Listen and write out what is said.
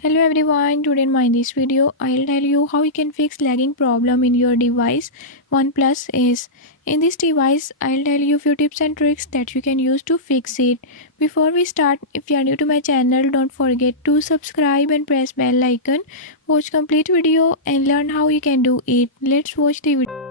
Hello everyone, today in this video I'll tell you how you can fix lagging problem in your device Oneplus is. In this device I'll tell you few tips and tricks that you can use to fix it. Before we start, if you are new to my channel, don't forget to subscribe and press bell icon. Watch complete video and learn how you can do it. Let's watch the video.